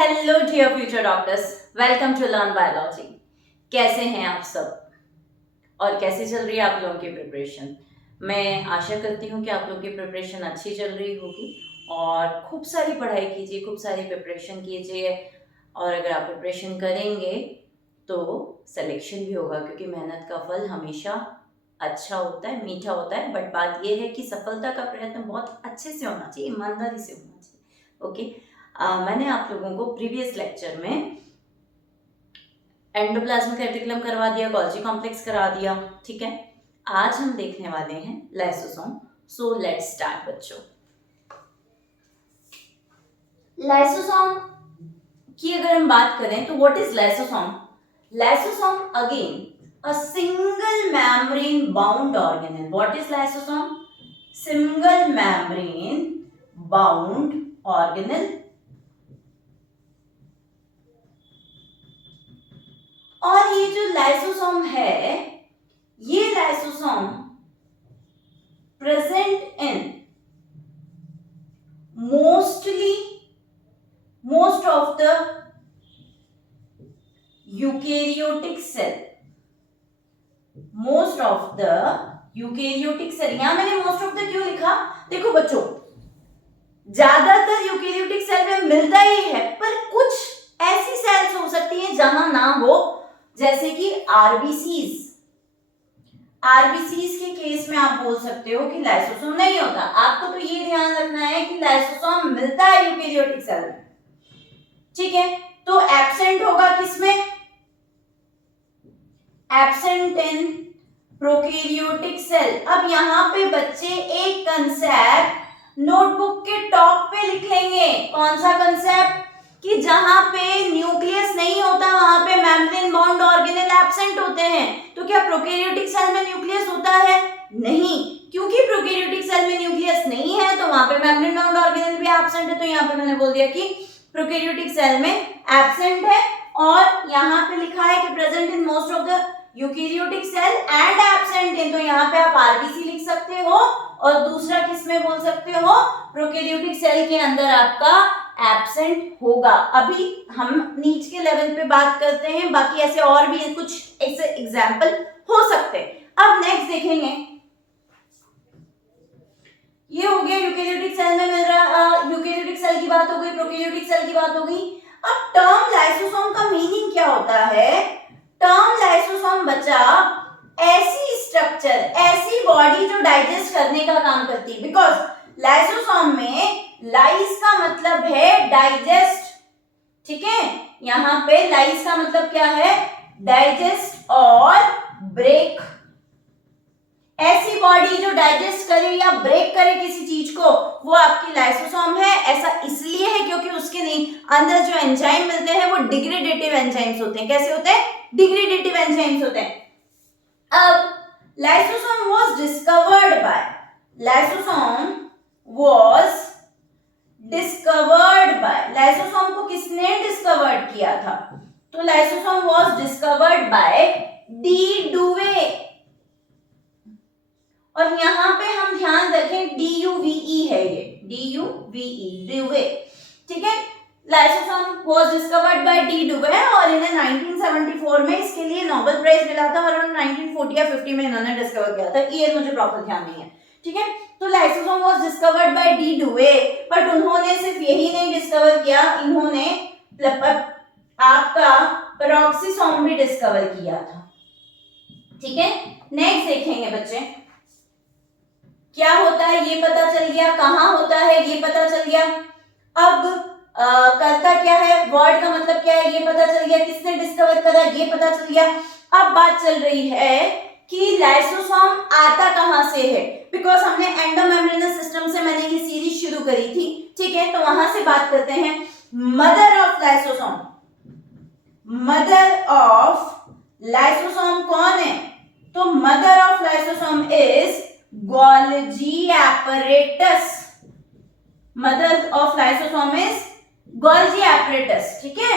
Hello dear future doctors, welcome to learn biology. कैसे हैं आप सब और कैसे चल रही है आप लोगों की प्रिपरेशन? मैं आशा करती हूँ कि आप लोगों की प्रिपरेशन अच्छी चल रही होगी और खूब सारी पढ़ाई कीजिए, खूब सारी प्रिपरेशन कीजिए। और अगर आप प्रिपरेशन करेंगे तो सिलेक्शन भी होगा, क्योंकि मेहनत का फल हमेशा अच्छा होता है, मीठा होता है। बट बात यह है कि सफलता का प्रयत्न बहुत अच्छे से होना चाहिए, ईमानदारी से होना चाहिए। ओके। मैंने आप लोगों को प्रीवियस लेक्चर में एंडोप्लाज्मिक रेटिकुलम करवा दिया, गोल्जी कॉम्प्लेक्स करा दिया, ठीक है। आज हम देखने वाले हैं लाइसोसोम। सो लेट्स स्टार्ट बच्चों। लाइसोसोम की अगर हम बात करें तो what is lysosome? Lysosome again a single membrane bound organelle. What is lysosome? Single membrane bound organelle. और ये जो लाइसोसोम है, ये lysosome present in most of the eukaryotic cell. most of the eukaryotic cell, यहां मैंने most of the क्यों लिखा? देखो बच्चों, ज्यादातर यूकेरियोटिक सेल में मिलता ही है, पर कुछ ऐसी सेल्स हो सकती हैं जहां ना हो, जैसे कि आरबीसीज। आरबीसीज के केस में आप बोल सकते हो कि लाइसोसोम नहीं होता। आपको तो ये ध्यान रखना है कि लाइसोसोम मिलता है यूकेरियोटिक सेल में, ठीक है। तो एब्सेंट होगा किसमें? Absent in prokaryotic cell. अब यहां पे बच्चे एक कंसेप्ट नोटबुक के टॉप पे लिख लेंगे। कौन सा कंसेप्ट? कि जहां पे न्यूक्लियस नहीं होता वहां पे मेम्ब्रेन बाउंड ऑर्गेनेल एब्सेंट होते हैं। तो क्या प्रोकैरियोटिक सेल में न्यूक्लियस होता है? नहीं, क्योंकि प्रोकैरियोटिक सेल में न्यूक्लियस नहीं है तो वहां पे मेम्ब्रेन बाउंड ऑर्गेनेल भी एब्सेंट है। तो यहाँ पे मैंने बोल दिया कि प्रोकैरियोटिक सेल में एब्सेंट है, और यहाँ पे लिखा है कि present in most of the eukaryotic cell and absent in. तो यहाँ पे आप आरबीसी लिख सकते हो, और दूसरा किसमें बोल सकते हो? प्रोकैरियोटिक सेल के अंदर आपका एब्सेंट होगा। अभी हम नीच के लेवल पे बात करते हैं, बाकी ऐसे और भी कुछ ऐसे एग्जाम्पल हो सकते हैं। अब नेक्स्ट देखेंगे, ये हो गया यूकेरियोटिक सेल में मिल रहा, यूकेरियोटिक सेल की बात हो गई, प्रोकैरियोटिक सेल की बात हो गई। अब टर्म लाइसोसोम का मीनिंग क्या होता है? टर्म लाइसोसोम बच्चा ऐसी स्ट्रक्चर, ऐसी बॉडी जो डाइजेस्ट करने का काम करती है। बिकॉज लाइसोसोम में लाइस का मतलब है डाइजेस्ट, ठीक है। यहां पे लाइस का मतलब क्या है? डाइजेस्ट और ब्रेक। ऐसी बॉडी जो डाइजेस्ट करे या ब्रेक करे किसी चीज को, वो आपकी लाइसोसोम है। ऐसा इसलिए है क्योंकि उसके नहीं अंदर जो एंजाइम मिलते हैं वो डिग्रेडेटिव एंजाइम्स होते हैं। कैसे होते हैं? डिग्रेडेटिव एंजाइम्स होते हैं। अब lysosome was discovered by, lysosome was discovered by, lysosome को किसने डिस्कवर्ड किया था? तो lysosome was discovered by de Duve. और यहां पे हम ध्यान रखें DUVE है, ये DUVE, डुवे, ठीक है। Lysosome was discovered by de Duve, और इन्हें 1974 में इसके लिए नोबेल प्राइज मिला था, और 1940 या 50 में इन्होंने डिस्कवर किया था। ईयर मुझे प्रॉपर ध्यान नहीं है, ठीक है। तो lysosome was discovered by de Duve, but उन्होंने सिर्फ यही नहीं डिस्कवर किया, इन्होंने आपका पेरोक्सीसोम भी डिस्कवर किया था, ठीक है। नेक्स्ट देखेंगे बच्चे, क्या होता है ये पता चल गया, कहां होता है ये पता चल गया। अब करता क्या है, वर्ड का मतलब क्या है ये पता चल गया, किसने डिस्कवर करा ये पता चल गया। अब बात चल रही है कि लाइसोसोम आता कहां से है। बिकॉज हमने एंडोमेम्ब्रेनस सिस्टम से मैंने ये सीरीज शुरू करी थी, ठीक है। तो वहां से बात करते हैं। Mother of lysosome, mother of lysosome कौन है? तो mother of lysosome is Golgi apparatus. Mother of lysosome is Golgi apparatus, ठीक है।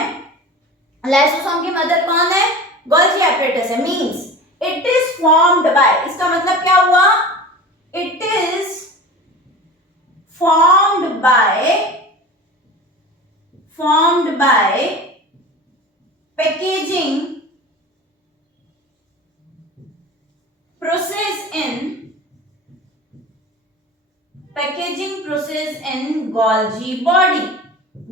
लाइसोसोम की मदर कौन है? गोल्जी एपरेटस है। Means it is formed by, इसका मतलब क्या हुआ? It is formed by formed by packaging process in Golgi body।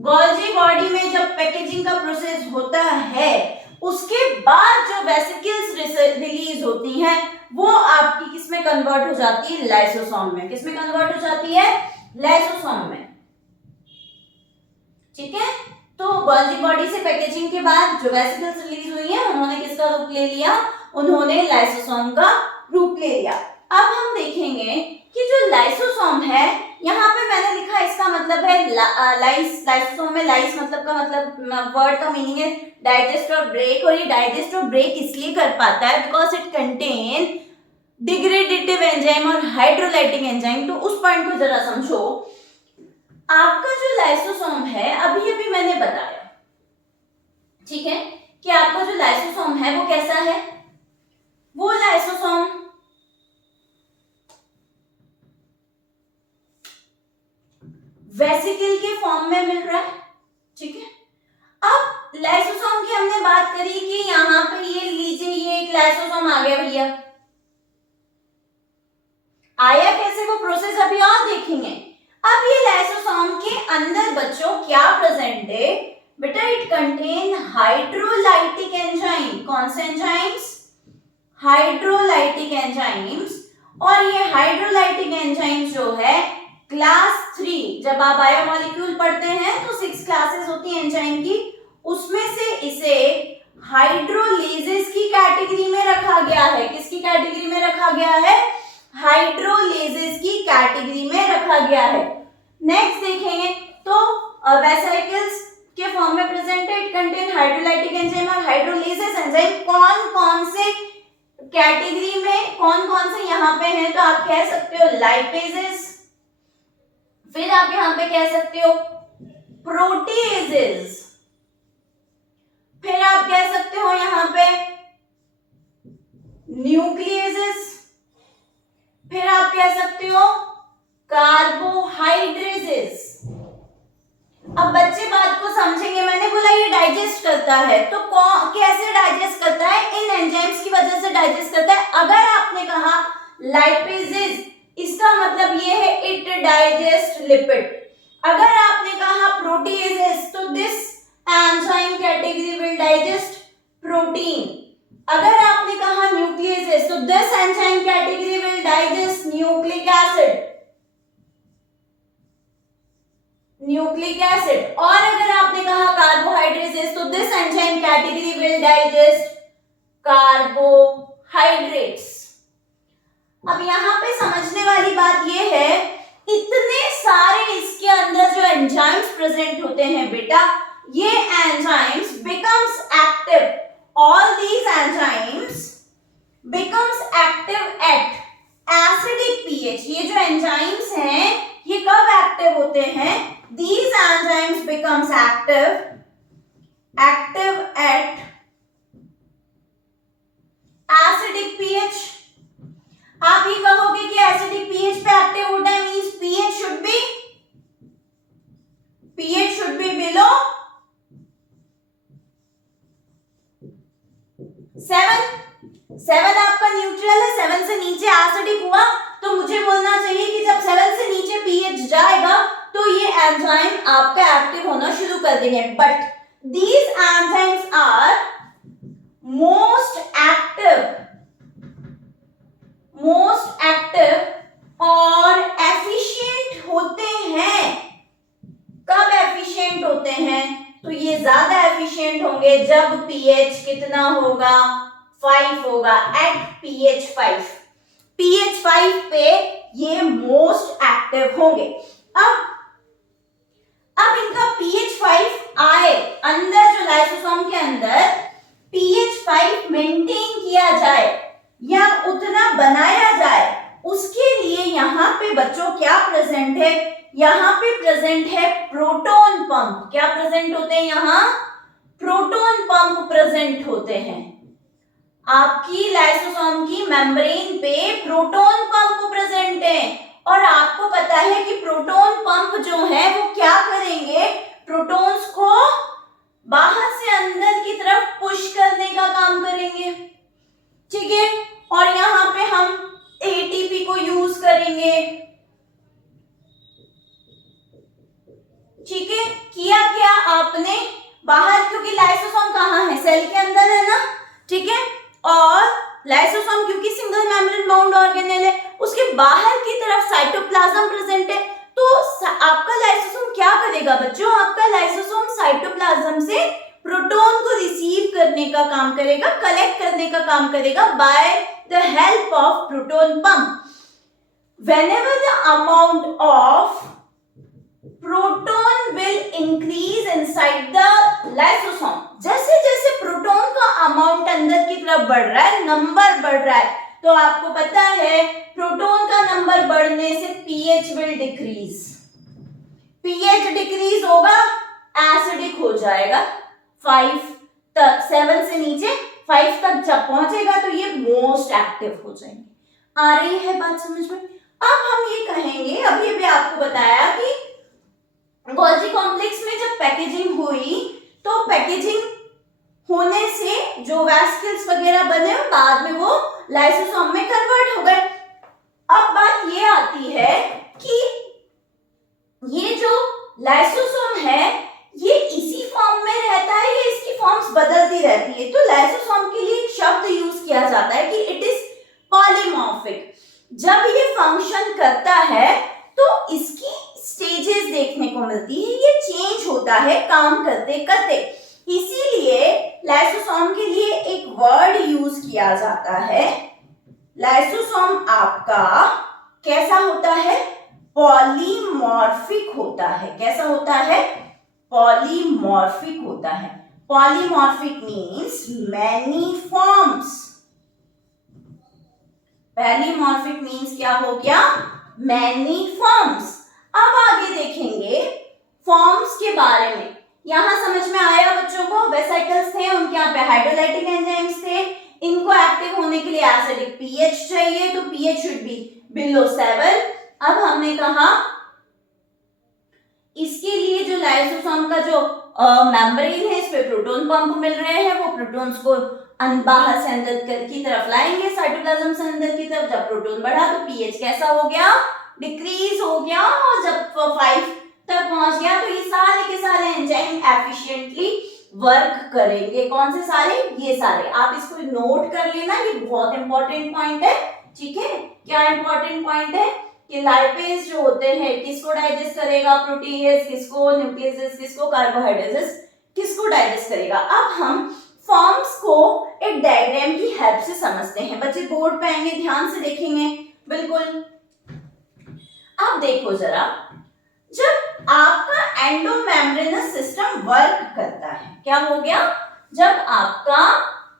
Golgi body में जब पैकेजिंग का प्रोसेस होता है उसके बाद जो वेसिकल्स रिलीज होती हैं वो आपकी किसमें कन्वर्ट हो जाती है, लाइसोसोम में। किसमें कन्वर्ट हो जाती है, लाइसोसोम में। ठीक है, तो गोल्गी बॉडी से पैकेजिंग के बाद जो वेसिकल्स रिलीज हुई हैं उन्होंने किसका रूप ले लिया, उन्होंने लाइसोसोम का रूप ले लिया। अब हम देखेंगे कि जो लाइसोसोम है, यहाँ पे मैंने लिखा इसका मतलब है लाइसोसोम में लाइस मतलब का मतलब वर्ड का मीनिंग है डाइजेस्ट और ब्रेक, और ये डाइजेस्ट और ब्रेक इसलिए कर पाता है because it contain degradative enzyme और हाइड्रोलाइटिक एंजाइम। तो उस पॉइंट को जरा समझो। आपका जो लाइसोसोम है अभी अभी मैंने बताया, ठीक है, कि आपका जो लाइसोसोम है वो कैसा है, वो लाइसोसोम वेसिकल के फॉर्म में मिल रहा है। ठीक है, अब लाइसोसोम की हमने बात करी कि यहां पे ये लीजिए, ये एक लाइसोसोम आ गया भैया। आया कैसे वो प्रोसेस अभी और देखेंगे। अब ये लाइसोसोम के अंदर बच्चों क्या प्रेजेंट है बेटा, इट कंटेन हाइड्रोलाइटिक एंजाइम। कौन से एंजाइम्स, हाइड्रोलाइटिक एंजाइम्स। और ये हाइड्रोलाइटिक एंजाइम्स जो है क्लास 3, जब आप बायोमोलिक्यूल पढ़ते हैं तो 6 क्लासेस होती है एंजाइम की, उसमें से इसे हाइड्रोलेजेस की कैटेगरी में रखा गया है। किसकी कैटेगरी में रखा गया है, हाइड्रोलेजेस की कैटेगरी में रखा गया है। नेक्स्ट देखेंगे तो वेसिकल्स के फॉर्म में प्रेजेंट है, इट कंटेन हाइड्रोलाइटिक एंजाइम और हाइड्रोलेजेस एंजाइम। कौन कौन से कैटेगरी में, कौन कौन से यहाँ पे हैं, तो आप कह सकते हो लाइपेजेस, फिर आप यहां पे कह सकते हो प्रोटीएजेस, फिर आप कह सकते हो यहां पे न्यूक्लियेजेस, फिर आप कह सकते हो कार्बोहाइड्रेजेस। अब बच्चे बात को समझेंगे, मैंने बोला ये डाइजेस्ट करता है, तो कैसे डाइजेस्ट करता है, इन एंजाइम्स की वजह से डाइजेस्ट करता है। अगर आपने कहा लाइपेजेस, इसका मतलब ये है इट डाइजेस्ट लिपिड। अगर आपने कहा प्रोटीएजेस, तो this enzyme category will digest protein. अगर आपने कहा न्यूक्लियेजेस, तो this enzyme category will digest nucleic acid, nucleic acid. और अगर आपने कहा कार्बोहाइड्रेट्स, तो this enzyme category will digest carbohydrates. अब यहां पे समझने वाली बात यह है, इतने सारे इसके अंदर जो एंजाइम्स प्रेजेंट होते हैं बेटा, ये enzymes becomes active, all these enzymes becomes active at acidic pH. ये जो एंजाइम्स हैं ये कब एक्टिव होते हैं, these enzymes becomes active at acidic pH। आप ये कहोगे कि एसिडिक पीएच पे एक्टिव होता है, means pH should be below 7 आपका न्यूट्रल है, 7 से नीचे एसिडिक हुआ, तो मुझे बोलना चाहिए कि जब 7 से नीचे पीएच जाएगा तो ये एंजाइम आपका एक्टिव होना शुरू कर देंगे। But these enzymes are most active और एफिशिएंट होते हैं। कब एफिशिएंट होते हैं, तो ये ज्यादा एफिशिएंट होंगे जब पीएच कितना होगा, 5 होगा, एट पीएच 5 पे ये मोस्ट एक्टिव होंगे। अब इनका pH 5 आए, अंदर जो लाइसोसोम के अंदर pH 5 मेंटेन किया जाए या उतना बनाया जाए, उसके लिए यहाँ पे बच्चों क्या प्रेजेंट है, यहाँ पे प्रेजेंट है प्रोटॉन पंप। क्या प्रेजेंट होते हैं, यहाँ प्रोटॉन पंप प्रेजेंट होते हैं। आपकी लाइसोसोम की मेम्ब्रेन पे प्रोटॉन पंप प्रेजेंट है, और आपको पता है कि प्रोटॉन पंप जो है वो क्या करेंगे, प्रोटॉन्स को बाहर से अंदर की तरफ पुश करने का काम करेंगे, ठीक है। और यहां पे हम एटीपी को यूज करेंगे, ठीक है। किया क्या आपने बाहर, क्योंकि लाइसोसोम कहाँ है, सेल के अंदर है ना, ठीक है। और लाइसोसोम क्योंकि सिंगल मेम्ब्रेन बाउंड ऑर्गेनेल है, उसके बाहर की तरफ साइटोप्लाज्म प्रेजेंट है। तो आपका लाइसोसोम क्या करेगा बच्चों, आपका लाइसोसोम साइटोप्लाज्म से प्रोटॉन को रिसीव करने का काम करेगा, कलेक्ट करने का काम करेगा by the help of proton pump. Whenever the amount of proton will increase inside the lysosome, जैसे जैसे प्रोटॉन का अमाउंट अंदर की तरफ बढ़ रहा है, नंबर बढ़ रहा है, तो आपको पता है प्रोटॉन का नंबर बढ़ने से pH will decrease, pH decrease होगा, एसिडिक हो जाएगा 5 तक, 7 से नीचे 5 तक जब पहुंचेगा तो ये मोस्ट एक्टिव हो जाएंगे। आ रही है बात समझ में। अब हम ये कहेंगे, अभी भी आपको बताया कि गोल्जी कॉम्प्लेक्स में जब पैकेजिंग हुई तो पैकेजिंग होने से जो वैस्किल्स वगैरह बने बाद में वो लाइसोसोम में कन्वर्ट हो गए। अब बात ये आती है कि ये जो लाइसोसोम है ये इसी फॉर्म में रहता है या इसकी फॉर्म्स बदलती रहती है। तो लाइसोसोम के लिए एक शब्द यूज किया जाता है कि इट इज पॉलीमॉर्फिक। जब ये फंक्शन करता है तो इसकी स्टेजेस देखने को मिलती है, ये चेंज होता है काम करते करते। इसीलिए लाइसोसोम के लिए एक वर्ड यूज किया जाता है, लाइसोसोम आपका कैसा होता है, पॉलीमॉर्फिक होता है। कैसा होता है, पॉलीमॉर्फिक होता है। Polymorphic means many forms. Polymorphic means क्या हो गया, मैनी फॉर्म्स। अब आगे देखेंगे फॉर्म्स के बारे में। यहां समझ में आया बच्चों को, वेसिकल्स थे, उनके यहाँ पे हाइड्रोलाइटिक एंजाइम्स थे, इनको एक्टिव होने के लिए एसिडिक पीएच चाहिए, तो पीएच शुड बी बिलो 7। अब हमने कहा इसके लिए जो लाइसोसोम का जो मेम्ब्रेन है, इस पे प्रोटॉन पंप मिल रहे हैं, वो प्रोटॉन्स को बाहर से अंदर की तरफ लाएंगे, साइटोप्लाज्म से अंदर की तरफ। जब प्रोटॉन बढ़ा तो पीएच कैसा हो गया, डिक्रीज हो गया, और जब 5 तक पहुंच गया तो ये सारे के सारे एंजाइम एफिशिएंटली वर्क करेंगे। कौन से सारे, ये सारे। आप इसको नोट कर लेना, ये बहुत इंपॉर्टेंट पॉइंट है, ठीक है। क्या इंपॉर्टेंट पॉइंट है कि लाइपेज जो होते हैं किसको डाइजेस्ट करेगा, प्रोटीएज किसको, न्यूक्लियस किसको, कार्बोहाइड्रेट्स किसको डाइजेस्ट करेगा। अब हम फॉर्म्स को एक डायग्राम की हेल्प से समझते हैं। बच्चे बोर्ड पे आएंगे, ध्यान से देखेंगे, बिल्कुल। अब देखो जरा, जब आपका एंडोमेम्ब्रेनस सिस्टम वर्क करता है, क्या हो गया, जब आपका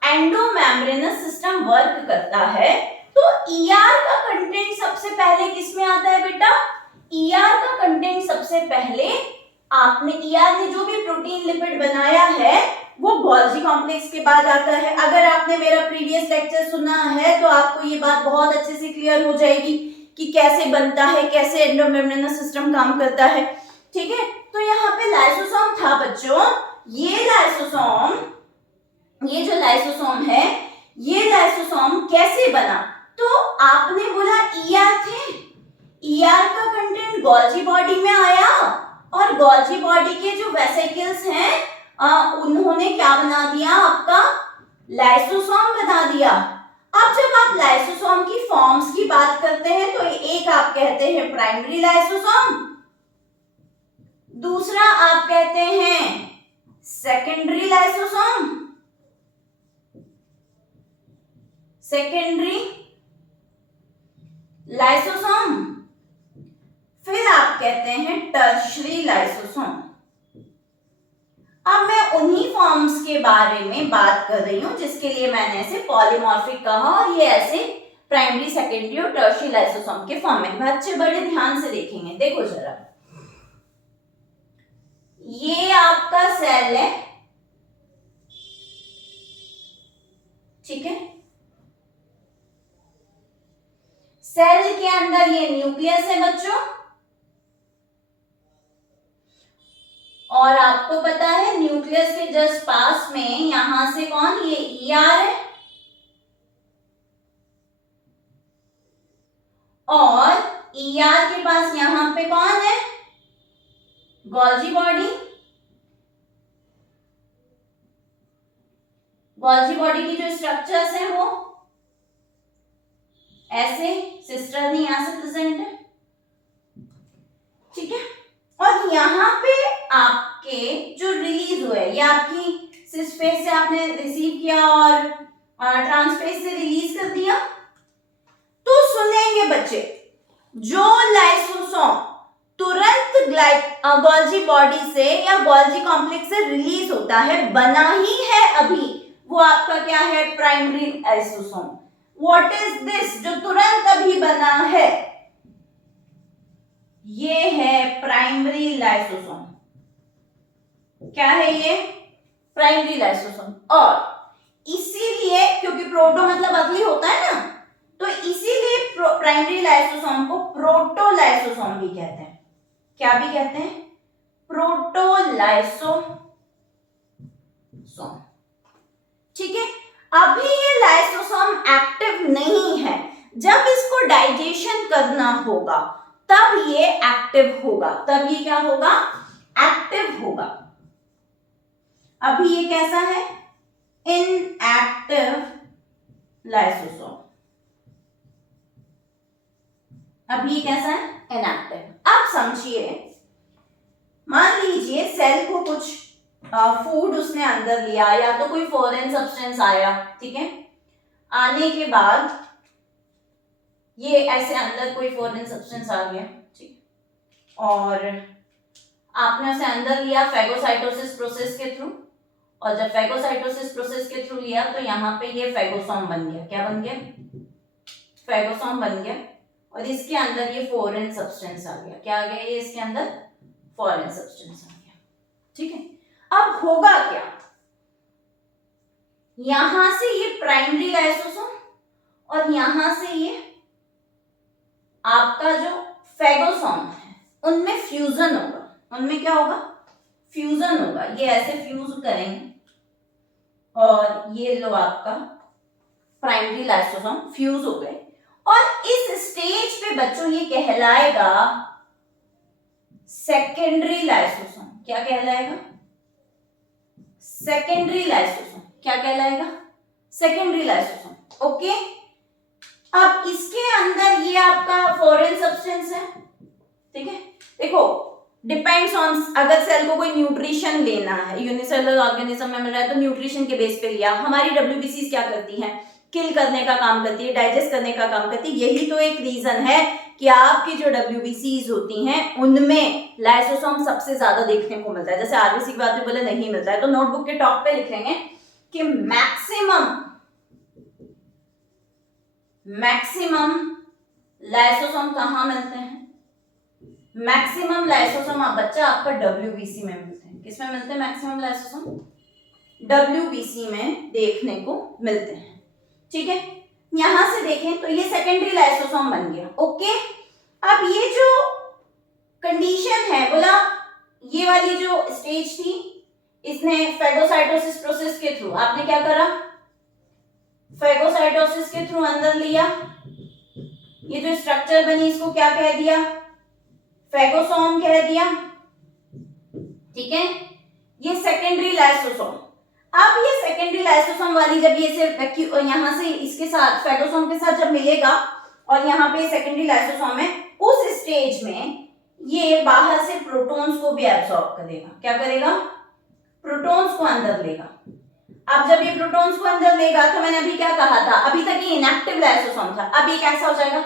एंडोमेम्ब्रेनस सिस्टम वर्क करता है तो ईआर का कंटेंट सबसे पहले किस में आता है बेटा, ईआर का कंटेंट सबसे पहले आपने, ईआर ने जो भी प्रोटीन लिपिड बनाया है वो गोल्जी कॉम्प्लेक्स के बाद आता है। अगर आपने मेरा प्रीवियस लेक्चर सुना है तो आपको ये बात बहुत अच्छे से क्लियर हो जाएगी कि कैसे बनता है, कैसे एंडोमेम्ब्रेनस सिस्टम काम करता है, ठीक है। तो यहाँ पे लाइसोसोम था बच्चों, ये लाइसोसोम, ये जो लाइसोसोम है, ये लाइसोसोम कैसे बना, तो आपने बोला ईआर थे, ईआर का कंटेंट गोल्जी बॉडी में आया और गोल्जी बॉडी के जो वेसिकल्स हैं उन्होंने क्या बना दिया, आपका लाइसोसोम बना दिया। अब जब आप लाइसोसोम की फॉर्म्स की बात करते हैं तो एक आप कहते हैं प्राइमरी लाइसोसोम, दूसरा आप कहते हैं सेकेंडरी लाइसोसोम, सेकेंडरी लाइसोसोम, फिर आप कहते हैं टर्शियरी लाइसोसोम। अब मैं उन्हीं फॉर्म्स के बारे में बात कर रही हूं जिसके लिए मैंने ऐसे पॉलीमॉर्फिक कहा, और ये ऐसे प्राइमरी, सेकेंडरी और टर्शियरी लाइसोसोम के फॉर्म में। बच्चे बड़े ध्यान से देखेंगे, देखो जरा, ये आपका सेल है, ठीक है, सेल के अंदर ये न्यूक्लियस है बच्चों, और आपको पता है न्यूक्लियस के जस्ट पास में यहां से कौन, ये ER है, और ER के पास यहां पे कौन है, गोल्जी बॉडी। गोल्जी बॉडी की जो स्ट्रक्चर्स है वो ऐसे, सिस्टर नहीं यहां से प्रेजेंट है, ठीक है। और यहाँ पे आपके जो रिलीज हुए, ये आपकी सिस फेस से आपने रिसीव किया और ट्रांसफेस से रिलीज कर दिया, तो सुनेंगे बच्चे, जो लाइसोसोम तुरंत गोल्जी बॉडी से या गोल्जी कॉम्प्लेक्स से रिलीज होता है, बना ही है अभी, वो आपका क्या है, primary lysosome. What is this, जो तुरंत अभी बना है, ये है प्राइमरी लाइसोसोम। क्या है ये, प्राइमरी लाइसोसोम। और इसीलिए, क्योंकि प्रोटो मतलब अगली होता है ना, तो इसीलिए प्राइमरी लाइसोसोम को प्रोटोलाइसोसोम भी कहते हैं। क्या भी कहते हैं, प्रोटोलाइसोसोम, ठीक है। अभी ये लाइसोसोम एक्टिव नहीं है, जब इसको डाइजेशन करना होगा तब ये एक्टिव होगा, तब ये क्या होगा, एक्टिव होगा। अभी ये कैसा है, इनएक्टिव लाइसोसोम। अभी ये कैसा है, इनएक्टिव। अब समझिए, मान लीजिए सेल को कुछ फूड उसने अंदर लिया, या तो कोई फॉरेन सब्सटेंस आया, ठीक है, आने के बाद ये ऐसे अंदर कोई फॉरेन सब्सटेंस आ गया, ठीक, और आपने उसे अंदर लिया फेगोसाइटोसिस प्रोसेस के थ्रू, और जब फेगोसाइटोसिस प्रोसेस के थ्रू लिया तो यहाँ पे ये फेगोसोम बन गया। क्या बन गया, फेगोसोम बन गया, और इसके अंदर ये फॉरेन सब्सटेंस आ गया। क्या आ गया, ये इसके अंदर फॉरेन सब्सटेंस आ गया, ठीक है। अब होगा क्या, यहां से ये प्राइमरी लाइसोसोम और यहां से ये आपका जो फेगोसोम है, उनमें फ्यूजन होगा। उनमें क्या होगा, फ्यूजन होगा। ये ऐसे फ्यूज करेंगे और ये लो आपका प्राइमरी लाइसोसोम फ्यूज हो गए, और इस स्टेज पे बच्चों ये कहलाएगा सेकेंडरी लाइसोसोम। क्या कहलाएगा, सेकेंडरी लाइसोसोम। क्या कहलाएगा, सेकेंडरी लाइसोसोम। ओके, अब इसके अंदर ये आपका फॉरेन सब्सटेंस है, ठीक है। देखो, डिपेंड्स ऑन, अगर सेल को कोई न्यूट्रिशन लेना है, यूनिसेलुलर ऑर्गेनिज्म में मिल रहा है तो न्यूट्रिशन के बेस पे लिया। हमारी डब्ल्यूबीसीज क्या करती हैं, किल करने का काम करती है, डाइजेस्ट करने का काम करती है। यही तो एक रीजन है कि आपकी जो डब्ल्यूबीसीज होती हैं उनमें लाइसोसोम सबसे ज्यादा देखने को मिलता है। जैसे आरबीसी की बात में बोले नहीं मिलता है, तो नोटबुक के टॉप पे लिखेंगे कि मैक्सिमम लाइसोसोम कहां मिलते हैं, मैक्सिमम लाइसोसोम आप बच्चा आपका डब्ल्यूबीसी में मिलते हैं। किसमें मिलते हैं मैक्सिमम लाइसोसोम, डब्ल्यूबीसी में देखने को मिलते हैं, ठीक है। यहां से देखें तो ये सेकेंडरी लाइसोसोम बन गया। ओके, अब ये जो कंडीशन है, बोला ये वाली जो स्टेज थी, इसने फेगोसाइटोसिस प्रोसेस के थ्रू आपने क्या करा, फेगोसाइटोसिस के थ्रू अंदर लिया, ये जो स्ट्रक्चर बनी इसको क्या कह दिया, फेगोसोम कह दिया, ठीक है। ये सेकेंडरी लाइसोसोम। अब ये सेकेंडरी लाइसोसोम वाली जब ये से यहां से इसके साथ फेगोसोम के साथ जब मिलेगा और यहाँ पे सेकेंडरी लाइसोसोम है, उस स्टेज में ये बाहर से प्रोटॉन्स को भी एब्सॉर्ब करेगा। क्या करेगा, प्रोटॉन्स को अंदर लेगा। अब जब ये प्रोटॉन्स को अंदर लेगा तो मैंने अभी क्या कहा था, अभी तक ये इनएक्टिव लाइसोसोम था, अब ये कैसा हो जाएगा,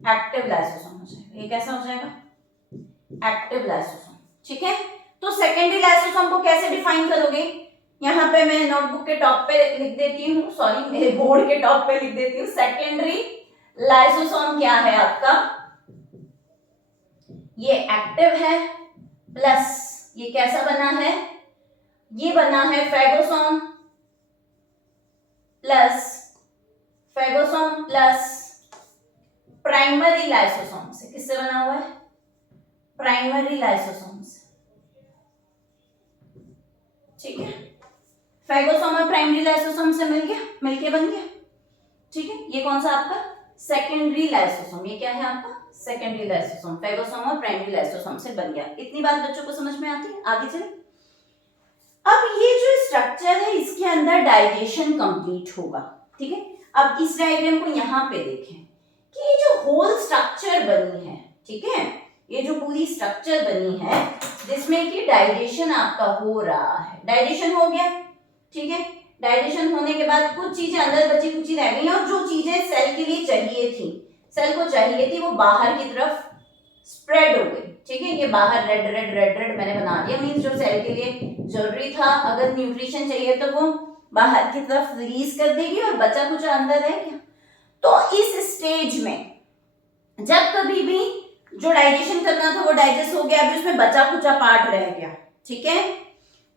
एक्टिव लाइसोसोम हो जाएगा। ये कैसा हो जाएगा, एक्टिव लाइसोसोम, ठीक है। तो सेकेंडरी लाइसोसोम को कैसे डिफाइन करोगे, यहाँ पे मैं नोटबुक के टॉप पे लिख देती हूँ, सॉरी मेरे बोर्ड के टॉप पे लिख देती हूँ, सेकेंडरी लाइसोसोम क्या है आपका, ये एक्टिव है, प्लस ये कैसा बना है, ये बना है फेगोसोम प्लस प्राइमरी लाइसोसोम से। किससे बना हुआ है, प्राइमरी लाइसोसोम से, ठीक है, फेगोसोम और प्राइमरी लाइसोसोम से मिलके बन गया। ठीक है, ये कौन सा आपका सेकेंडरी लाइसोसोम, ये क्या है आपका सेकेंडरी लाइसोसोम, फेगोसोम और प्राइमरी लाइसोसोम से बन गया। इतनी बात बच्चों को समझ में आती है? आगे चले। अब ये जो स्ट्रक्चर है इसके अंदर डाइजेशन कंप्लीट होगा। ठीक है, अब इस डायग्राम को यहाँ पे देखें कि ये जो होल स्ट्रक्चर बनी है, ठीक है, ये जो पूरी स्ट्रक्चर बनी है जिसमें कि डाइजेशन आपका हो रहा है, डाइजेशन हो गया। ठीक है, डाइजेशन होने के बाद कुछ चीजें अंदर बची कुछ रह गई और जो चीजें सेल के लिए चाहिए थी, सेल को चाहिए थी, वो बाहर की तरफ स्प्रेड हो गई। ठीक है, ये बाहर रेड रेड रेड रेड मैंने बना दिया, मींस जो सेल के लिए जरूरी था, अगर न्यूट्रिशन चाहिए तो वो बाहर की तरफ रिलीज कर देगी और बचा कुछ अंदर रह गया। तो इस स्टेज में जब कभी भी जो डाइजेशन करना था वो डाइजेस्ट हो गया, अभी उसमें बचा कुचा पार्ट रह गया। ठीक है,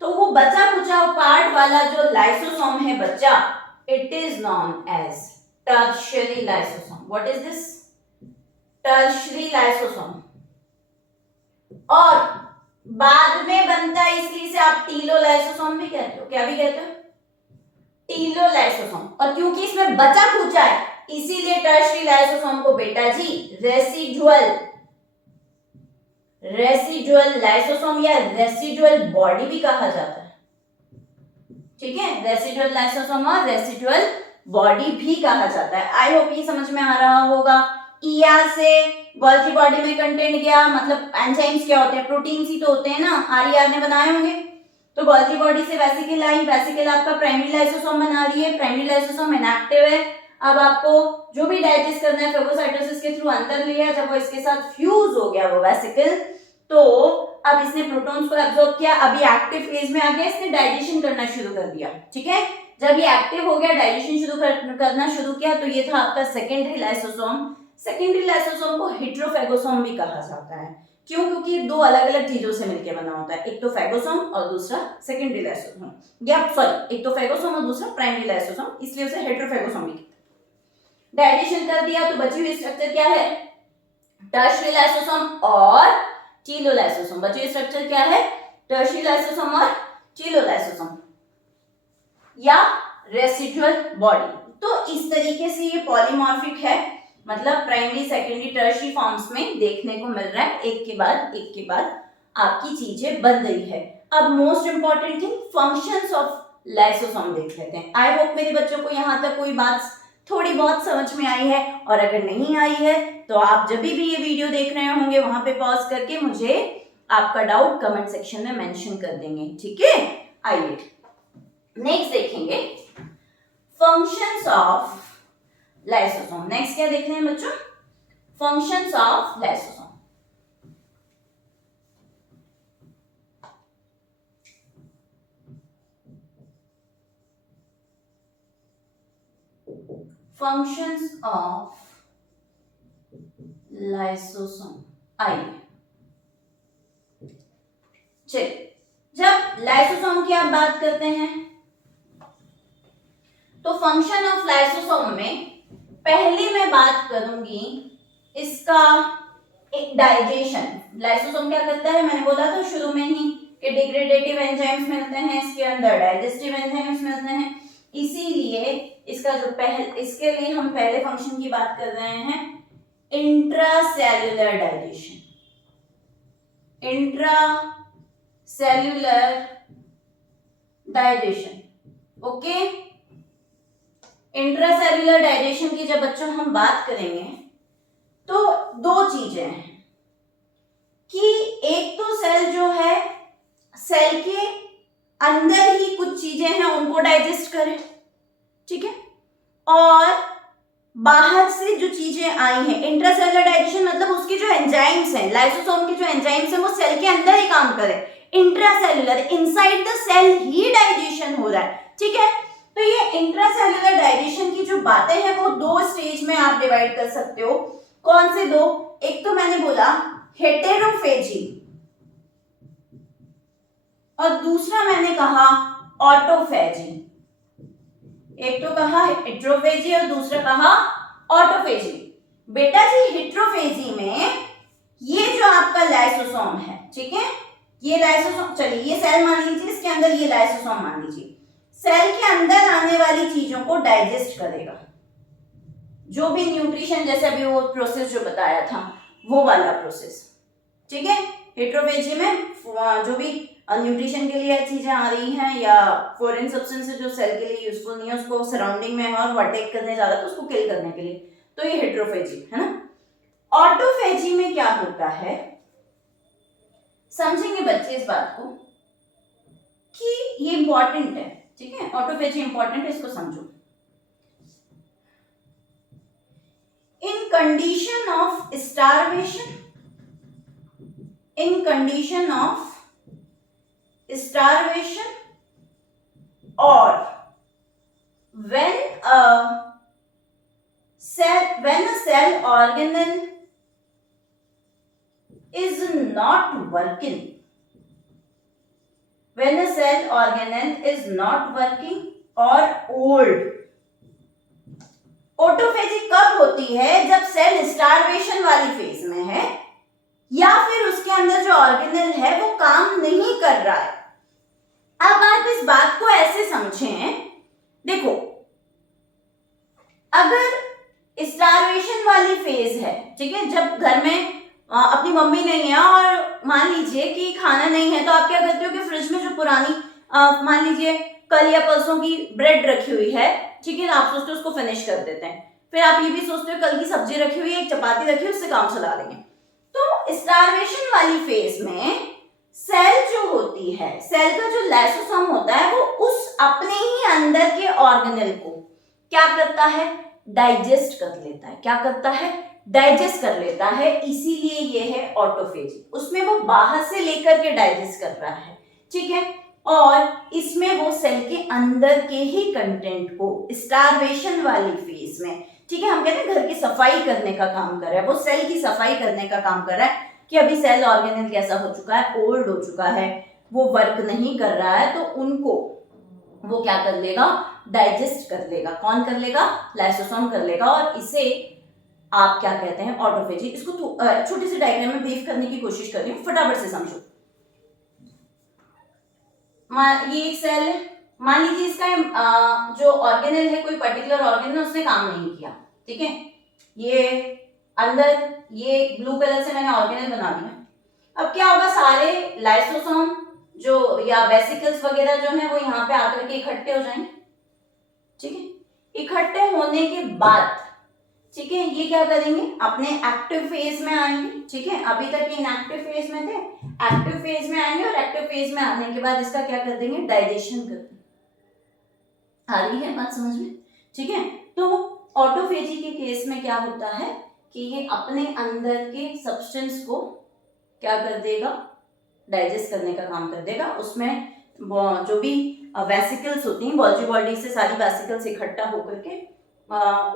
तो वो बचा कुचा पार्ट वाला जो लाइसोसोम है बच्चा, it is known as tertiary lysosome. What is this? Tertiary lysosome. और बाद में बनता है इसलिए से आप टीलोलाइसोसोम भी कहते हो। क्या भी कहते हो? टीलोलाइसोसोम। और क्योंकि इसमें बचा कुचा है इसीलिए टर्शियरी लाइसोसोम को बेटा जी रेसिडुअल लाइसोसोम या रेसिडुअल बॉडी भी कहा जाता है। ठीक है, रेसिडुअल लाइसोसोम और रेसिडुअल बॉडी भी कहा जाता है। आई होप ये समझ में आ रहा होगा। ईआर से गोल्गी बॉडी में कंटेंट गया, मतलब एंजाइम्स क्या होते हैं? प्रोटीन्स ही तो होते हैं ना, आरईआर ने बनाए होंगे। तो गोल्गी बॉडी से वेसिकल आई, वेसिकल आपका प्राइमरी लाइसोसोम बना रही है, प्राइमरी लाइसोसोम इनएक्टिव है। अब आपको जो भी डाइजेस्ट करना है फेगोसाइटोसिस के थ्रू अंदर लिया, जब वो इसके साथ फ्यूज हो गया वो वेसिकल, तो अब इसने प्रोटॉन्स को एब्जॉर्ब किया, अभी एक्टिव फेज में आ गया, इसने डाइजेशन करना शुरू कर दिया। ठीक है, जब ये एक्टिव हो गया, डाइजेशन करना शुरू किया, तो ये था आपका सेकेंडरी लाइसोसोम। सेकेंडरी लाइसोसोम को हेटेरोफेगोसोम भी कहा जाता है। क्यों? क्योंकि दो अलग अलग चीजों से मिलकर बना होता है, एक तो फेगोसोम और दूसरा सेकेंडरी लाइसोसोम, या सॉरी एक तो फेगोसोम और दूसरा प्राइमरी लाइसोसोम, इसलिए उसे हेटेरोफेगोसोम भी कहते हैं। डाइजेशन कर दिया तो बची हुई स्ट्रक्चर क्या है? टर्शियरी लाइसोसोम और टीलोलाइसोसोम। बची हुई स्ट्रक्चर क्या है? टर्शियरी लाइसोसोम और टीलोलाइसोसोम या रेसिडुअल बॉडी। तो इस तरीके से ये पॉलीमॉर्फिक है, मतलब प्राइमरी सेकेंडरी टर्शियरी फॉर्म्स में देखने को मिल रहा है, एक के बाद आपकी चीजें बन रही है। अब most important thing, functions of lysosome देख लेते हैं। आई होप मेरे बच्चों को यहाँ तक कोई बात थोड़ी बहुत समझ में आई है, और अगर नहीं आई है तो आप जब भी ये वीडियो देख रहे होंगे वहां पे पॉज करके मुझे आपका डाउट कमेंट सेक्शन में मेंशन कर देंगे। ठीक है, आइए नेक्स्ट देखेंगे फंक्शंस ऑफ लाइसोसोम। नेक्स्ट क्या देख रहे हैं बच्चों? Functions of lysosome. Functions of lysosome. आइए चलिए, जब लाइसोसोम की आप बात करते हैं तो फंक्शन ऑफ लाइसोसोम में पहले मैं बात करूंगी इसका एक डाइजेशन। लाइसोसोम क्या करता है? मैंने बोला था शुरू में ही कि डिग्रेडेटिव एंजाइम्स मिलते हैं इसके अंदर, डाइजेस्टिव एंजाइम्स मिलते हैं, इसीलिए इसका जो इसके लिए हम पहले फंक्शन की बात कर रहे हैं intracellular digestion. Intracellular digestion, okay. Intracellular digestion की जब बच्चों हम बात करेंगे तो दो चीजें हैं कि एक तो सेल जो है, सेल के अंदर ही कुछ चीजें हैं उनको डाइजेस्ट करे, ठीक है, और बाहर से जो चीजें आई हैं, इंट्रासेल्युलर डाइजेशन मतलब उसकी जो एंजाइम्स हैं, लाइसोसोम के जो एंजाइम्स हैं वो सेल के अंदर ही काम करे। इंट्रासेल्युलर, इनसाइड द सेल ही डाइजेशन हो रहा है, ठीक है। तो ये इंट्रासेल्युलर डाइजेशन की जो बातें हैं वो दो स्टेज में आप डिवाइड कर सकते हो। कौन से दो? एक तो मैंने बोला हेटेरोफेजी और दूसरा मैंने कहा ऑटोफेजी। एक तो कहा हेटेरोफेजी और दूसरा कहा ऑटोफेजी। बेटा जी हेटेरोफेजी में ये जो आपका लाइसोसोम है, ठीक है, ये लाइसोसोम, चलिए ये सेल मान लीजिए, इसके अंदर ये लाइसोसोम मान लीजिए, सेल के अंदर आने वाली चीजों को डाइजेस्ट करेगा, जो भी न्यूट्रिशन, जैसे अभी वो प्रोसेस जो बताया था वो वाला प्रोसेस, ठीक है। हेट्रोफेजी में जो भी न्यूट्रिशन के लिए चीजें आ रही हैं या फॉरेन सब्सटेंस जो सेल के लिए यूजफुल नहीं है उसको सराउंडिंग में और अटैक करने जा रहा है तो उसको किल करने के लिए, तो ये हेट्रोफेजी है ना। ऑटोफेजी में क्या होता है, समझेंगे बच्चे इस बात को कि ये इंपॉर्टेंट है, ठीक है। ऑटोफेजी इंपॉर्टेंट है, इसको समझो। In condition of starvation, in condition of starvation or when a cell organelle is not working, when a cell organelle is not working or old, autophagy कब होती है, जब सेल स्टारवेशन वाली फेज में है या फिर उसके अंदर जो ऑर्गेनेल है वो काम नहीं कर रहा है। अब आप इस बात को ऐसे समझें, देखो अगर स्टारवेशन वाली फेज है, ठीक है, जब घर में अपनी मम्मी नहीं है और मान लीजिए कि खाना नहीं है, तो आप क्या करते हो कि फ्रिज में जो पुरानी मान लीजिए कल या परसों की ब्रेड रखी हुई है, ठीक है, आप सोचते हो उसको फिनिश कर देते हैं, फिर आप ये भी सोचते हो कल की सब्जी रखी हुई है, एक चपाती रखी हुई, उससे काम चला लेंगे। तो स्टारवेशन वाली फेज में सेल जो होती है, सेल का जो लाइसोसोम होता है वो उस अपने ही अंदर के ऑर्गेनेल को क्या करता है, डाइजेस्ट कर लेता है। क्या करता है, डाइजेस्ट कर लेता है, इसीलिए ये है ऑटोफेजी। उसमें वो बाहर से लेकर के डाइजेस्ट कर रहा है, ठीक है, और इसमें वो सेल के अंदर के ही कंटेंट को स्टारवेशन वाली फेज में, ठीक है, हम कहते हैं घर की सफाई करने का काम कर रहा है, वो सेल की सफाई करने का काम कर रहा है कि अभी सेल ऑर्गेनेल कैसा हो चुका है, ओल्ड हो चुका है, वो वर्क नहीं कर रहा है, तो उनको वो क्या कर लेगा, डाइजेस्ट कर लेगा। कौन कर लेगा, लाइसोसोम कर लेगा, और इसे आप क्या कहते हैं, ऑटोफेजी। इसको छोटी सी डायग्राम में ब्रीफ करने की कोशिश कर रही हूँ, फटाफट से समझो। ये एक सेल है, मान लीजिए इसका जो ऑर्गेनेल है, कोई पर्टिकुलर ऑर्गेनेल उसने काम नहीं किया, ठीक है, ये अंदर ये ब्लू कलर से मैंने ऑर्गेनेल बना दिया। अब क्या होगा, सारे लाइसोसोम जो या वेसिकल्स वगैरह जो है वो यहाँ पे आकर के इकट्ठे हो जाएंगे, ठीक है। इकट्ठे होने के बाद, ठीक है, ये क्या करेंगे, अपने एक्टिव फेज में आएंगे, ठीक है, अभी तक ये इनएक्टिव फेज में थे, एक्टिव फेज में आएंगे और एक्टिव फेज में आने के बाद इसका क्या कर देंगे, डाइजेशन कर देंगे। आ रही है बात समझ में, ठीक है। तो ऑटोफेजी के केस में क्या होता है कि ये अपने अंदर के सब्सटेंस को क्या कर देगा, डाइजेस्ट करने का काम कर देगा। उसमें जो भी वेसिकल्स होती हैं, गोल्जी बॉडी से सारी वेसिकल्स इकट्ठा होकर के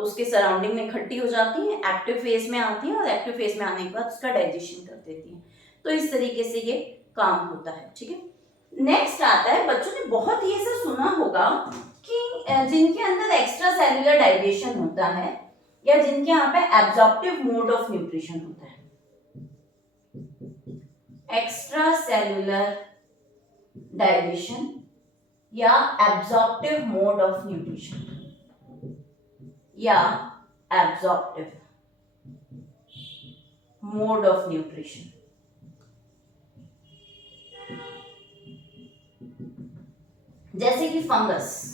उसके सराउंडिंग में इकट्ठी हो जाती हैं, एक्टिव फेज में आती हैं और एक्टिव फेज में आने के बाद उसका डाइजेशन कर देती हैं। तो इस तरीके से ये काम होता है, ठीक है। नेक्स्ट आता है, बच्चों ने बहुत ये सब सुना होगा कि जिनके अंदर एक्स्ट्रा सेलुलर डाइजेशन होता है या जिनके यहाँ पे एब्जॉर्प्टिव मोड ऑफ न्यूट्रिशन होता है, एक्स्ट्रा सेलुलर डाइजेशन या एब्जॉर्प्टिव मोड ऑफ न्यूट्रिशन या एब्जॉर्प्टिव मोड ऑफ न्यूट्रिशन। जैसे कि फंगस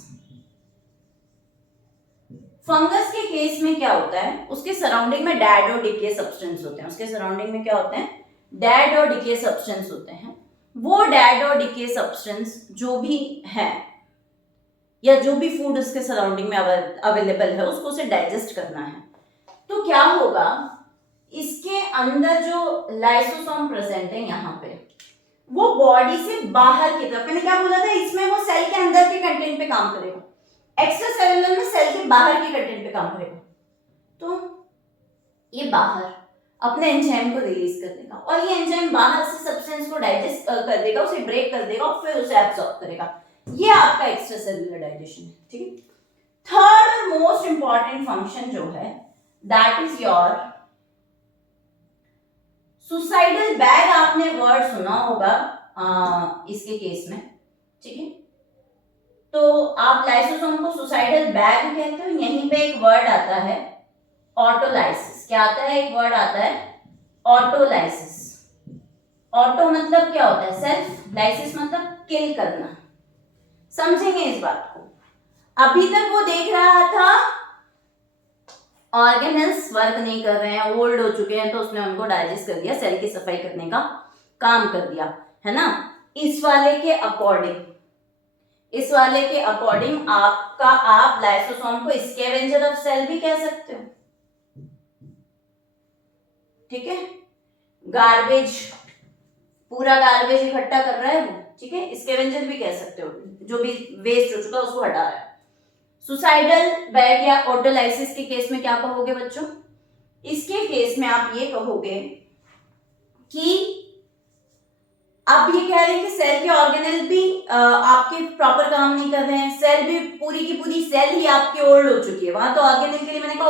के केस में क्या होता है, उसके सराउंडिंग में डेड और डिके सब्सटेंस होते हैं। उसके सराउंडिंग में क्या होते हैं, डेड और डिके सब्सटेंस होते हैं। वो डेड और डिके सब्सटेंस जो भी है या जो भी फूड उसके सराउंडिंग में अवेलेबल है उसको उसे डाइजेस्ट करना है। तो क्या होगा, इसके अंदर जो लाइसोसोम प्रेजेंट है यहाँ पे, वो बॉडी से बाहर की तरफ, मैंने क्या बोला था, इसमें वो सेल के अंदर के कंटेंट पे काम करेगा, एक्स्ट्रा सेलुलर में सेल के बाहर के कंटेंट पे काम करेगा। तो ये बाहर अपने एंजाइम को रिलीज कर देगा और ये एंजाइम बाहर से सब्सटेंस को डाइजेस्ट कर देगा, उसे ब्रेक कर देगा और फिर उसे एब्सॉर्ब करेगा। ये आपका एक्स्ट्रा सेलुलर डाइजेशन है, ठीक है। थर्ड और मोस्ट इंपॉर्टेंट फंक्शन जो है that is your suicidal bag. आपने वर्ड सुना होगा इसके केस में, ठीक है। तो आप लाइसोसोम को सुसाइडल बैग कहते हो। यहीं पे एक वर्ड आता है ऑटोलाइसिस। क्या आता है? एक वर्ड आता है ऑटोलाइसिस। ऑटो मतलब क्या होता है? सेल्फ, लाइसिस मतलब किल करना। समझेंगे इस बात को। अभी तक वो देख रहा था ऑर्गेनेल्स वर्क नहीं कर रहे हैं, ओल्ड हो चुके हैं, तो उसने उनको डाइजेस्ट कर दिया, सेल की सफाई करने का काम कर दिया, है ना। इस वाले के अकॉर्डिंग आप लाइसोसोम को स्कैवेंजर ऑफ सेल भी कह सकते हो, ठीक है। गार्बेज, पूरा गार्बेज इकट्ठा कर रहा है वो, ठीक है, स्कैवेंजर भी कह सकते हो, जो भी वेस्ट हो चुका है उसको हटा रहा है। सुसाइडल बैग या ऑटोलाइसिस के केस में क्या कहोगे बच्चों? इसके केस में आप ये कहोगे कि आप ये कह रहे हैं कि सेल के ऑर्गेनेल भी आपके प्रॉपर काम नहीं कर रहे हैं, सेल भी पूरी की पूरी सेल ही आपकी ओल्ड हो चुकी है। वहां तो ऑर्गेनेल के लिए मैंने कहा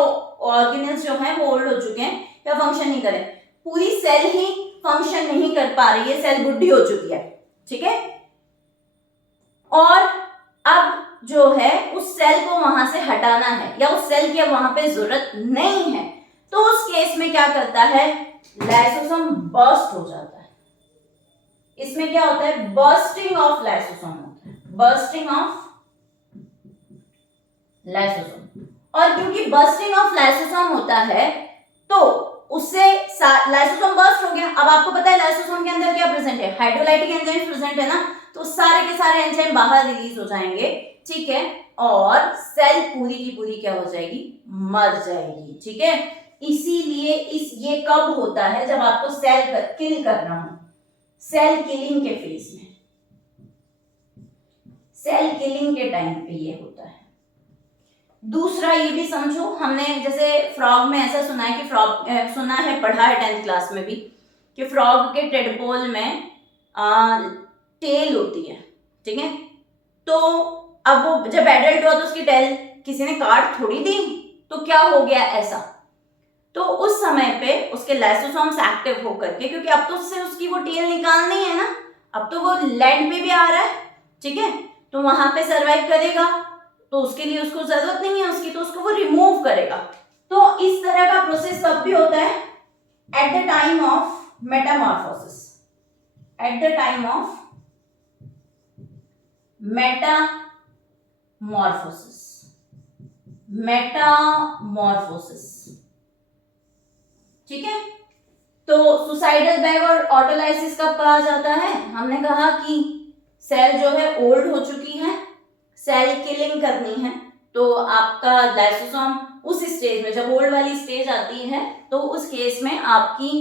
ऑर्गेनेल्स जो हैं वो ओल्ड हो चुके हैं या फंक्शन नहीं कर रहे, पूरी सेल ही फंक्शन नहीं कर पा रही है, सेल बुढ़ी हो चुकी है, ठीक है। और अब जो है उस सेल को वहां से हटाना है या उस सेल की अब वहां पे जरूरत नहीं है, तो उस केस में क्या करता है? लाइसोसोम बर्स्ट हो जाता है। इसमें क्या होता है? बर्स्टिंग ऑफ लाइसोसोम होता है, बर्स्टिंग ऑफ लाइसोसोम। और क्योंकि बर्स्टिंग ऑफ लाइसोसोम होता है तो उससे लाइसोसोम बर्स्ट हो गया। अब आपको पता है लाइसोसोम के अंदर क्या प्रेजेंट है? हाइड्रोलाइटिक एंजाइम प्रेजेंट है ना, तो सारे के सारे एंजाइम बाहर रिलीज हो जाएंगे, ठीक है, और सेल पूरी की पूरी क्या हो जाएगी? मर जाएगी, ठीक है। इसीलिए ये कब होता है? जब आपको सेल किल करना हो, सेल किलिंग के फेज में, सेल किलिंग के टाइम पे ये होता है। दूसरा ये भी समझो, हमने जैसे फ्रॉग में ऐसा सुना है कि सुना है, पढ़ा है 10th क्लास में भी, कि फ्रॉग के टेडपोल में टेल होती है, ठीक है। तो अब वो जब एडल्ट हुआ तो उसकी टेल किसी ने काट थोड़ी दी, तो क्या हो गया ऐसा? तो उस समय पे उसके लाइसोसोम्स एक्टिव होकर के, क्योंकि अब तो उससे उसकी वो टेल निकालनी है ना, अब तो वो लैंड पे भी आ रहा है, ठीक है, तो वहां पे सरवाइव करेगा, तो उसके लिए उसको जरूरत नहीं है उसकी, तो उसको वो रिमूव करेगा। तो इस तरह का प्रोसेस कब भी होता है? At the time of Metamorphosis, at the time of Metamorphosis, Metamorphosis, ठीक है। तो सुसाइडल बैग और ऑटोलाइसिस कब कहा जाता है? हमने कहा कि सेल जो है ओल्ड हो चुकी है, सेल किलिंग करनी है, तो आपका लाइसोसोम उस स्टेज में, जब ओल्ड वाली स्टेज आती है, तो उस केस में आपकी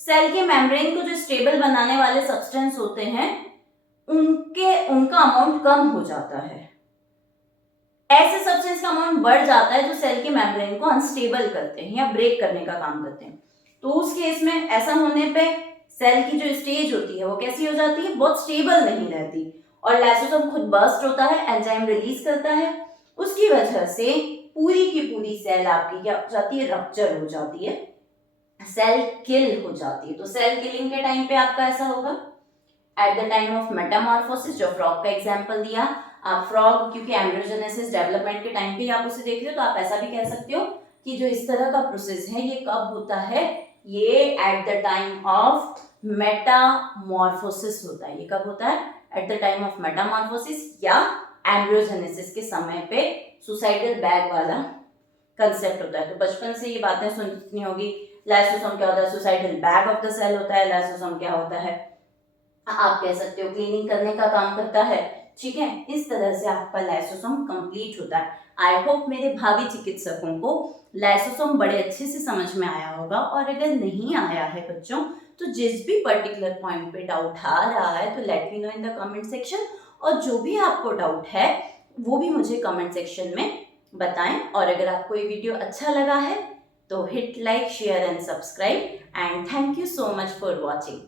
सेल के मेम्ब्रेन को जो स्टेबल बनाने वाले सब्सटेंस होते हैं उनका अमाउंट कम हो जाता है। ऐसे सब्सटेंस का अमाउंट बढ़ जाता है जो सेल के मेम्ब्रेन को अनस्टेबल करते हैं या ब्रेक करने का काम करते हैं। तो उस केस में ऐसा होने पे सेल की जो स्टेज होती है वो कैसी हो जाती है? बहुत स्टेबल नहीं रहती, और लाइसोसोम खुद बर्स्ट होता है, एंजाइम रिलीज करता है, उसकी वजह से पूरी की पूरी सेल आपकी क्या हो जाती है? रप्चर हो जाती है, सेल किल हो जाती है। तो सेल किलिंग के टाइम पे आपका ऐसा होगा at the time of Metamorphosis, जो फ्रॉग का एग्जांपल दिया। आप फ्रॉग क्योंकि एम्ब्रियोजेनेसिस डेवलपमेंट के टाइम पे आप उसे देख रहे हो, तो आप ऐसा भी कह सकते हो कि जो इस तरह का प्रोसेस है ये कब होता है? ये at the time of Metamorphosis होता है। ये कब होता है? At the time of Metamorphosis या एम्ब्रियोजेनेसिस के समय पे सुसाइडल बैग वाला कंसेप्ट होता है। तो बचपन से ये बातें सुननी होगी। लाइसोसोम क्या होता है? Suicidal bag of the cell होता है। लाइसोसोम क्या होता है? आप कह सकते हो क्लीनिंग करने का काम करता है, ठीक है। इस तरह से आपका लाइसोसोम कंप्लीट होता है। आई होप मेरे भावी चिकित्सकों को लाइसोसोम बड़े अच्छे से समझ में आया होगा, और अगर नहीं आया है बच्चों, तो जिस भी पर्टिकुलर पॉइंट पे डाउट आ रहा है तो let me know in the comment section, और जो भी आपको डाउट है वो भी मुझे कमेंट सेक्शन में बताएं। और अगर आपको ये वीडियो अच्छा लगा है तो hit like, share and subscribe, and thank you so much for watching.